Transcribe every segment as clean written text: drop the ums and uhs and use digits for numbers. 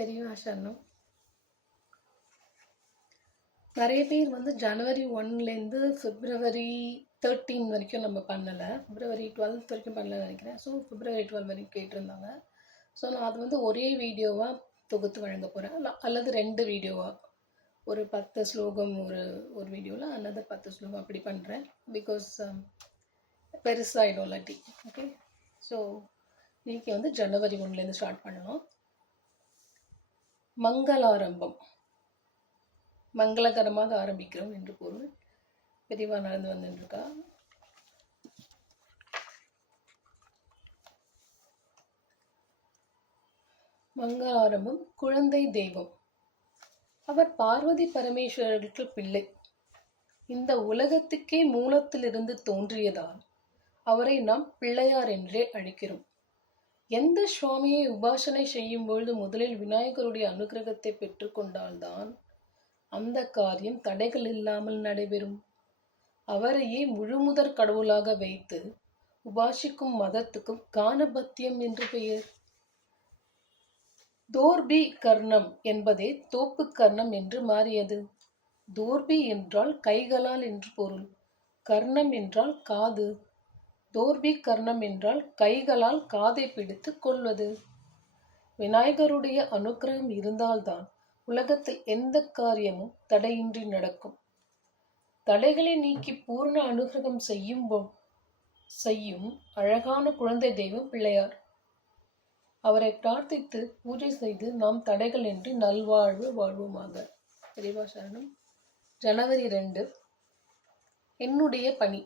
பெரியவா சரணம். நிறைய பேர் ஜனவரி 1லேருந்து பிப்ரவரி 13 வரைக்கும் நம்ம பண்ணலை, பிப்ரவரி 12 வரைக்கும் பண்ணலன்னு நினைக்கிறேன். ஸோ பிப்ரவரி 12 வரைக்கும் கேட்டிருந்தாங்க. ஸோ நான் அது ஒரே வீடியோவாக தொகுத்து வழங்க போகிறேன், அல்லது 2 வீடியோவாக, ஒரு 10 ஸ்லோகம் ஒரு வீடியோவில், அல்லது 10 ஸ்லோகம் அப்படி பண்ணுறேன். பிகாஸ் பெருசாகிடும் இல்லாட்டி. ஓகே, ஸோ இன்னைக்கு ஜனவரி 1லேருந்து ஸ்டார்ட் பண்ணணும். மங்களாரம்பம், மங்களகரமாக ஆரம்பிக்கிறோம் என்று பொருள். பெரியவா நடந்து வந்துருக்கா. மங்களாரம்பம். குழந்தை தெய்வம். அவர் பார்வதி பரமேஸ்வரருக்கு பிள்ளை. இந்த உலகத்துக்கே மூலத்திலிருந்து தோன்றியதால் அவரை நாம் பிள்ளையார் என்றே அழைக்கிறோம். எந்த சுவாமியை உபாசனை செய்யும் பொழுது முதலில் விநாயகருடைய அனுகிரகத்தை பெற்றுக்கொண்டால்தான் அந்த காரியம் தடைகள் இல்லாமல் நடைபெறும். அவரையே முழுமுதற் கடவுளாக வைத்து உபாசிக்கும் மதத்துக்கும் கானபத்தியம் என்று பெயர். தோர்பி கர்ணம் என்பதே தோப்பு கர்ணம் என்று மாறியது. தோர்பி என்றால் கைகளால் என்று பொருள். கர்ணம் என்றால் காது. தோர்பி கர்ணம் என்றால் கைகளால் காதை பிடித்து கொள்வது. விநாயகருடைய அனுக்கிரகம் இருந்தால்தான் உலகத்தில் எந்த காரியமும் தடையின்றி நடக்கும். தடைகளை நீக்கி பூர்ண அனுகிரகம் செய்யும் அழகான குழந்தை தெய்வம் பிள்ளையார். அவரை பிரார்த்தித்து பூஜை செய்து நாம் தடைகள் இன்றி நல்வாழ்வு வாழ்வோமாக. பெரியவா சரணம். ஜனவரி 2. என்னுடைய பணி.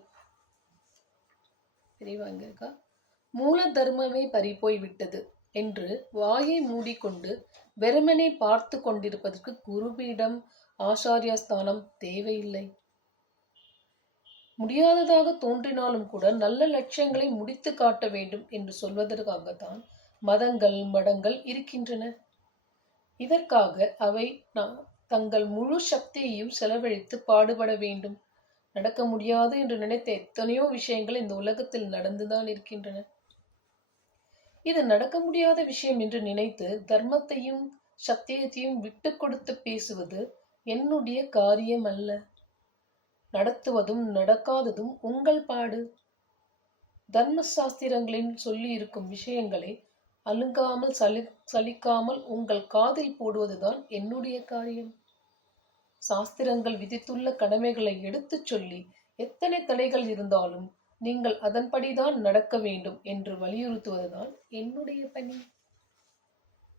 பெரியவா இங்க இருக்கா. மூல தர்மமே பறிபோய் விட்டது என்று வாயை மூடிக்கொண்டு வெறுமனே பார்த்து கொண்டிருப்பதற்கு குருபீடம், ஆச்சாரியஸ்தானம் தேவையில்லை. முடியாததாக தோன்றினாலும் கூட நல்ல லட்சியங்களை முடித்து காட்ட வேண்டும் என்று சொல்வதற்காகத்தான் மதங்கள், மடங்கள் இருக்கின்றன. இதற்காக அவை தங்கள் முழு சக்தியையும் செலவழித்து பாடுபட வேண்டும். நடக்க முடியாது என்று நினைத்த எத்தனையோ விஷயங்கள் இந்த உலகத்தில் நடந்துதான் இருக்கின்றன. இது நடக்க முடியாத விஷயம் என்று நினைத்து தர்மத்தையும் சத்தியத்தையும் விட்டு கொடுத்து பேசுவது என்னுடைய காரியம் அல்ல. நடத்துவதும் நடக்காததும் உங்கள் பாடு. தர்ம சாஸ்திரங்களில் சொல்லி இருக்கும் விஷயங்களை அழுங்காமல் சலிக்காமல் உங்கள் காதில் போடுவதுதான் என்னுடைய காரியம். சாஸ்திரங்கள் விதித்துள்ள கடமைகளை எடுத்துச் சொல்லி எத்தனை தடைகள் இருந்தாலும் நீங்கள் அதன்படிதான் நடக்க வேண்டும் என்று வலியுறுத்துவதுதான் என்னுடைய பணி.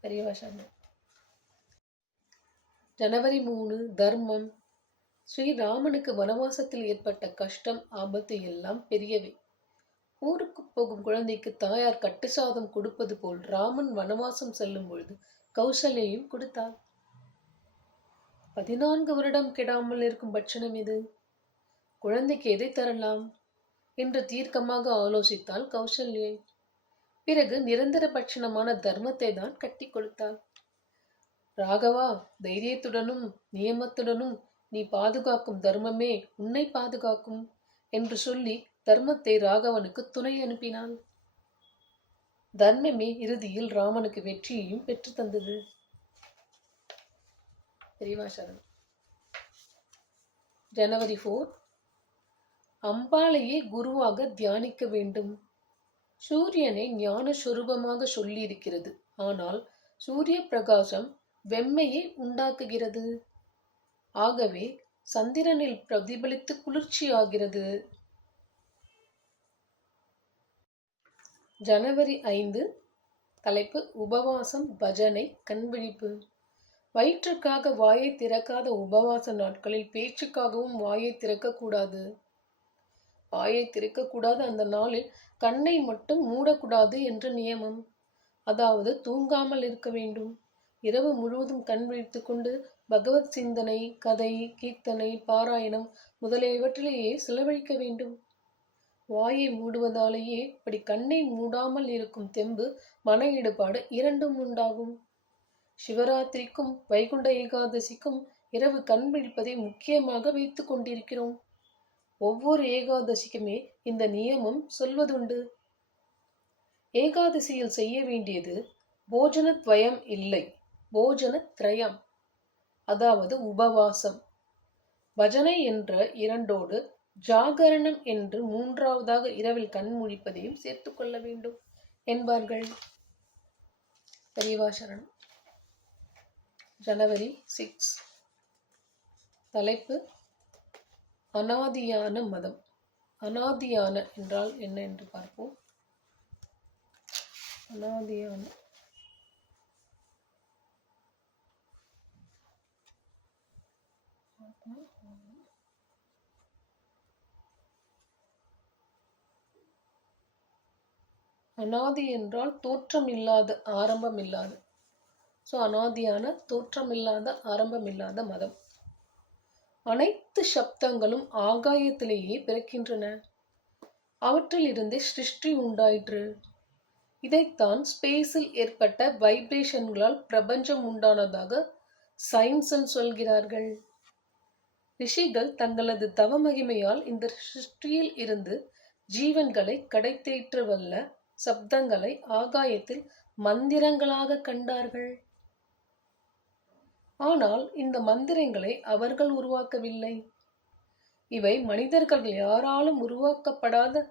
பெரியவா சரணம். ஜனவரி 3. தர்மம். ஸ்ரீராமனுக்கு வனவாசத்தில் ஏற்பட்ட கஷ்டம், ஆபத்து எல்லாம் பெரியவை. ஊருக்கு போகும் குழந்தைக்கு தாயார் கட்டு சாதம் கொடுப்பது போல் ராமன் வனவாசம் செல்லும் பொழுது கௌசல்யையும் கொடுத்தார். 14 வருடம் கெடாமல் இருக்கும் பட்சணம் இது. குழந்தைக்கு எதை தரலாம் என்று தீர்க்கமாக ஆலோசித்தால் கௌசல்யை. பிறகு நிரந்தர பட்சணமான தர்மத்தை தான் கட்டி கொடுத்தாள். ராகவா, தைரியத்துடனும் நியமத்துடனும் நீ பாதுகாக்கும் தர்மமே உன்னை பாதுகாக்கும் என்று சொல்லி தர்மத்தை ராகவனுக்கு துணை அனுப்பினாள். தர்மமே இறுதியில் ராமனுக்கு வெற்றியையும் பெற்று தந்தது. பெரியவாசரணம். ஜனவரி 4. அம்பாளையே குருவாக தியானிக்க வேண்டும். சூரியனை ஞான சொரூபமாக சொல்லி இருக்கிறது. ஆனால் சூரிய பிரகாசம் வெம்மையை உண்டாக்குகிறது. ஆகவே சந்திரனில் பிரதிபலித்து குளிர்ச்சியாகிறது. ஜனவரி 5. தலைப்பு உபவாசம், பஜனை, கண்விழிப்பு. வயிற்றுக்காக வாயை திறக்காத உபவாச நாட்களில் பேச்சுக்காகவும் வாயை திறக்கக்கூடாது. வாயை திறக்கக்கூடாது. அந்த நாளில் கண்ணை மட்டும் மூடக்கூடாது என்ற நியமம். அதாவது தூங்காமல் இருக்க வேண்டும். இரவு முழுவதும் கண் விழித்து கொண்டு பகவத் சிந்தனை, கதை, கீர்த்தனை, பாராயணம் முதலியவற்றிலேயே செலவழிக்க வேண்டும். வாயை மூடுவதாலேயே இப்படி கண்ணை மூடாமல் இருக்கும் தெம்பு, மன ஈடுபாடு இரண்டும் உண்டாகும். சிவராத்திரிக்கும் வைகுண்ட ஏகாதசிக்கும் இரவு கண் விழிப்பதை முக்கியமாக வைத்துக் கொண்டிருக்கிறோம். ஒவ்வொரு ஏகாதசிக்குமே இந்த நியமம் சொல்வதுண்டு. ஏகாதசியில் செய்ய வேண்டியது போஜனத்வயம் இல்லை, போஜன திரயம், அதாவது உபவாசம். பஜனை என்ற இரண்டோடு ஜாகரணம் என்று மூன்றாவதாக இரவில் கண் முழிப்பதையும் சேர்த்துக் கொள்ள வேண்டும் என்பார்கள். பெரியவா சரணம். ஜனவரி 6. தலைப்பு அனாதியான மதம். அனாதியான என்றால் என்ன என்று பார்ப்போம். அனாதியான அனாதி என்றால் தோற்றம் இல்லாத, ஆரம்பம் இல்லாத. ஸோ அனாதியான தோற்றம் இல்லாத, ஆரம்பம் இல்லாத மதம். அனைத்து சப்தங்களும் ஆகாயத்திலேயே பிறக்கின்றன. அவற்றில் இருந்தே சிருஷ்டி உண்டாயிற்று. இதைத்தான் ஸ்பேஸில் ஏற்பட்ட வைப்ரேஷன்களால் பிரபஞ்சம் உண்டானதாக சயின்ஸில் சொல்கிறார்கள். ரிஷிகள் தங்களது தவ மகிமையால் இந்த சிருஷ்டியில் இருந்து ஜீவன்களை கடைத்தேற்ற வல்ல சப்தங்களை ஆகாயத்தில் மந்திரங்களாக கண்டார்கள். ஆனால் இந்த மந்திரங்களை அவர்கள் உருவாக்கவில்லை. இவை மனிதர்கள் யாராலும் உருவாக்கப்படாத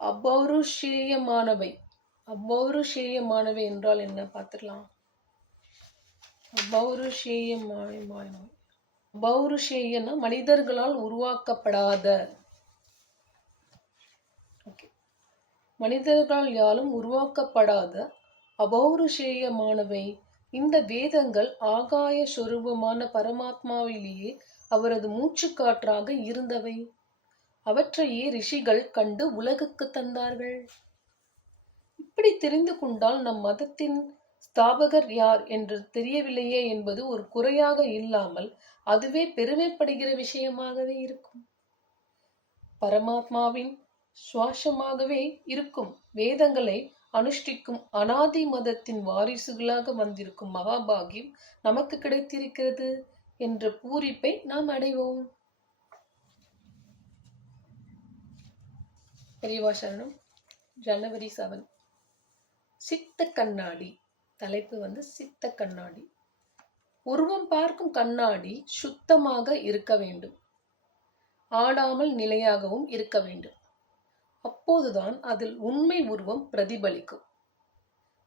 அபௌருஷேயமானவை. அபௌருஷேயமானவை என்றால் என்ன பார்த்துக்கலாம். அபௌருஷேயனா மனிதர்களால் உருவாக்கப்படாத, மனிதர்களால் யாரும் உருவாக்கப்படாத அபௌருஷேயமானவை. இந்த வேதங்கள் ஆகாய சொரூபமான பரமாத்மாவிலேயே அவரது மூச்சுக்காற்றாக இருந்தவை. அவற்றையே ரிஷிகள் கண்டு உலகுக்கு தந்தார்கள். இப்படி தெரிந்து கொண்டால் நம் மதத்தின் ஸ்தாபகர் யார் என்று தெரியவில்லையே என்பது ஒரு குறையாக இல்லாமல் அதுவே பெருமைப்படுகிற விஷயமாகவே இருக்கும். பரமாத்மாவின் சுவாசமாகவே இருக்கும் வேதங்களை அனுஷ்டிக்கும் அனாதி மதத்தின் வாரிசுகளாக வந்திருக்கும் மகாபாகியம் நமக்கு கிடைத்திருக்கிறது என்ற பூரிப்பை நாம் அடைவோம். பெரியவா சரணம். ஜனவரி 7. சித்த கண்ணாடி. தலைப்பு சித்த கண்ணாடி. உருவம் பார்க்கும் கண்ணாடி சுத்தமாக இருக்க வேண்டும், ஆடாமல் நிலையாகவும் இருக்க வேண்டும். அப்போதுதான் அதில் உண்மை உருவம் பிரதிபலிக்கும்.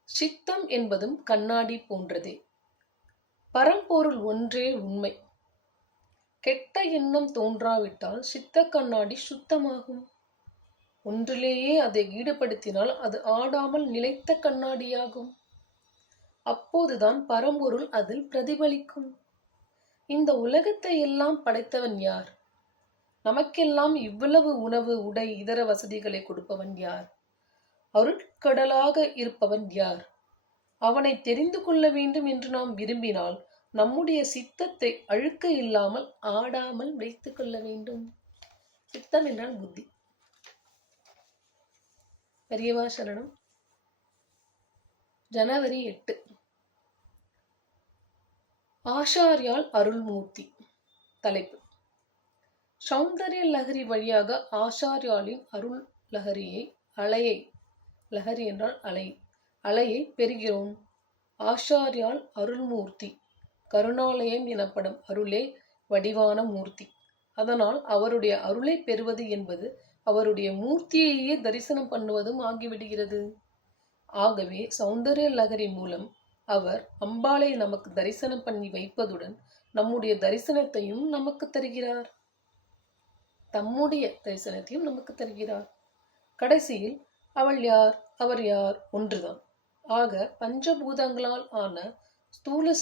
சித்தம் என்பதும் கண்ணாடி போன்றதே. பரம்பொருள் ஒன்றே உண்மை. கெட்ட எண்ணம் தோன்றாவிட்டால் சித்த கண்ணாடி சுத்தமாகும். ஒன்றிலேயே அதை ஈடுபடுத்தினால் அது ஆடாமல் நிலைத்த கண்ணாடியாகும். அப்போதுதான் பரம்பொருள் அதில் பிரதிபலிக்கும். இந்த உலகத்தை எல்லாம் படைத்தவன் யார்? நமக்கெல்லாம் இவ்வளவு உணவு, உடை, இதர வசதிகளை கொடுப்பவன் யார்? அருட்கடலாக இருப்பவன் யார்? அவனை தெரிந்து கொள்ள வேண்டும் என்று நாம் விரும்பினால் நம்முடைய சித்தத்தை அழுக்க இல்லாமல் ஆடாமல் வைத்துக் கொள்ள வேண்டும். சித்தம் என்றால் புத்தி. பெரியவா சரணம். ஜனவரி 8. ஆச்சார்யால் அருள்மூர்த்தி. தலைப்பு சௌந்தர்ய லஹரி வழியாக ஆச்சார்யாலின் அருள் லஹரியை, அலையை, லஹரி என்றால் அலை, அலையை பெறுகிறோம். ஆச்சார்யால் அருள்மூர்த்தி. கருணாலயம் எனப்படும் அருளே வடிவான மூர்த்தி. அதனால் அவருடைய அருளை பெறுவது என்பது அவருடைய மூர்த்தியையே தரிசனம் பண்ணுவதும் ஆகிவிடுகிறது. ஆகவே சௌந்தர்ய லஹரி மூலம் அவர் அம்பாளை நமக்கு தரிசனம் பண்ணி வைப்பதுடன் நம்முடைய தரிசனத்தையும் நமக்கு தருகிறார். தம்முடைய தரிசனத்தையும் நமக்கு தருகிறார். கடைசியில் அவள் யார், அவர் யார் ஒன்றுதான். ஆக பஞ்சபூதங்களால் ஆன ஸ்தூல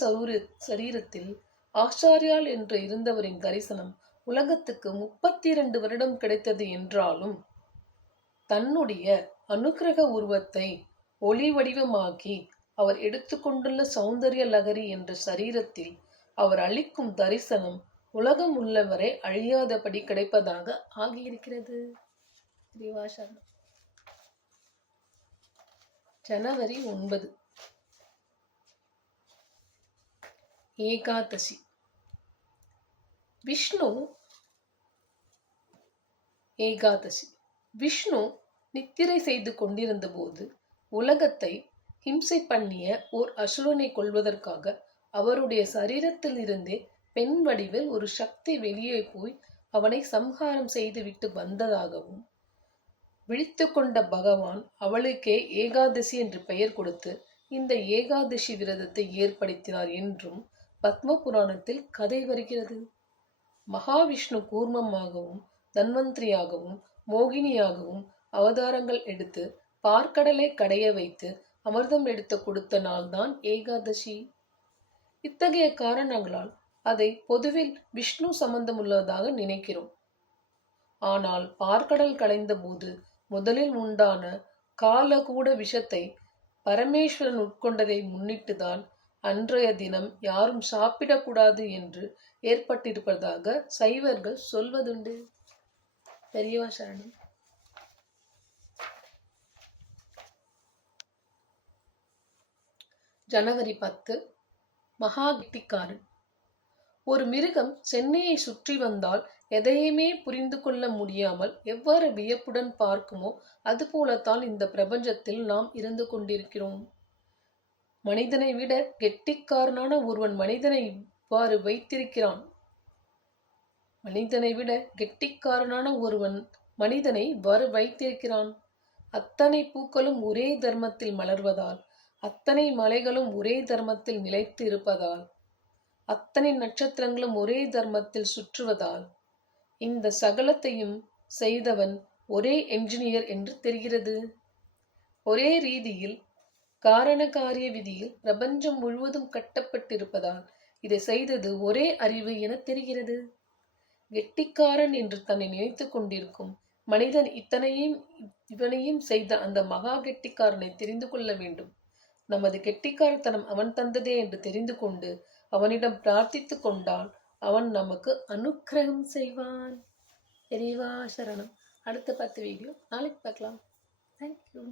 சரீரத்தில் ஆச்சாரியால் என்று இருந்தவரின் தரிசனம் உலகத்துக்கு 32 வருடம் கிடைத்தது என்றாலும் தன்னுடைய அனுக்கிரக உருவத்தை ஒளி வடிவமாக்கி அவர் எடுத்துக்கொண்டுள்ள சௌந்தர்ய லஹரி என்ற சரீரத்தில் அவர் அளிக்கும் தரிசனம் உலகம் உள்ளவரை அழியாதபடி கிடைப்பதாக ஆகியிருக்கிறது. ஜனவரி 9. ஏகாதசி. விஷ்ணு ஏகாதசி. விஷ்ணு நித்திரை செய்து கொண்டிருந்த போது உலகத்தை ஹிம்சை பண்ணிய ஓர் அசுரனை கொள்வதற்காக அவருடைய சரீரத்தில் இருந்தே பெண் வடிவில் ஒரு சக்தி வெளியே போய் அவனை சம்ஹாரம் செய்துவிட்டு வந்ததாகவும், விழித்து கொண்ட பகவான் அவளுக்கே ஏகாதசி என்று பெயர் கொடுத்து இந்த ஏகாதசி விரதத்தை ஏற்படுத்தினார் என்றும் பத்ம புராணத்தில் கதை வருகிறது. மகாவிஷ்ணு கூர்மமாகவும் தன்வந்திரியாகவும் மோகினியாகவும் அவதாரங்கள் எடுத்து பார்க்கடலை கடைய வைத்து அமிர்தம் எடுத்து கொடுத்த நாள்தான் ஏகாதசி. இத்தகைய காரணங்களால் அதை பொதுவில் விஷ்ணு சம்பந்தமுள்ளதாக நினைக்கிறோம். ஆனால் பார்க்கடல் கடைந்த போது முதலில் உண்டான காலகூட விஷத்தை பரமேஸ்வரன் உட்கொண்டதை முன்னிட்டுதான் அன்றைய தினம் யாரும் சாப்பிடக்கூடாது என்று ஏற்பட்டிருப்பதாக சைவர்கள் சொல்வதுண்டு. பெரியவா சரணம். ஜனவரி 10 மகா கெட்டிக்காரன். ஒரு மிருகம் சென்னையை சுற்றி வந்தால் எதையுமே புரிந்து கொள்ள முடியாமல் எவ்வாறு வியப்புடன் பார்க்குமோ அதுபோலத்தான் இந்த பிரபஞ்சத்தில் நாம் இருந்து கொண்டிருக்கிறோம். மனிதனை விட கெட்டிக்காரனான ஒருவன் மனிதனை இவ்வாறு வைத்திருக்கிறான். மனிதனை விட கெட்டிக்காரனான ஒருவன் மனிதனை இவ்வாறு வைத்திருக்கிறான். அத்தனை பூக்களும் ஒரே தர்மத்தில் மலர்வதால், அத்தனை மலைகளும் ஒரே தர்மத்தில் நிலைத்து இருப்பதால், அத்தனை நட்சத்திரங்களும் ஒரே தர்மத்தில் சுற்றுவதால், இந்த சகலத்தையும் செய்தவன் ஒரே என்ஜினியர் என்று தெரிகிறது. ஒரே ரீதியில் காரண காரிய விதியில் பிரபஞ்சம் முழுவதும் கட்டப்பட்டிருப்பதால் இதை செய்தது ஒரே அறிவு என தெரிகிறது. கெட்டிக்காரன் என்று தன்னை நினைத்து கொண்டிருக்கும் மனிதன் இவனையும் செய்த அந்த மகா கெட்டிக்காரனை தெரிந்து கொள்ள வேண்டும். நமது கெட்டிக்காரத்தனம் அவன் தந்ததே என்று தெரிந்து கொண்டு அவனிடம் பிரார்த்தித்து கொண்டால் அவன் நமக்கு அனுக்கிரகம் செய்வான். பெரியவா சரணம். அடுத்த 10 வீடியோ நாளைக்கு பார்க்கலாம். தேங்க்யூ.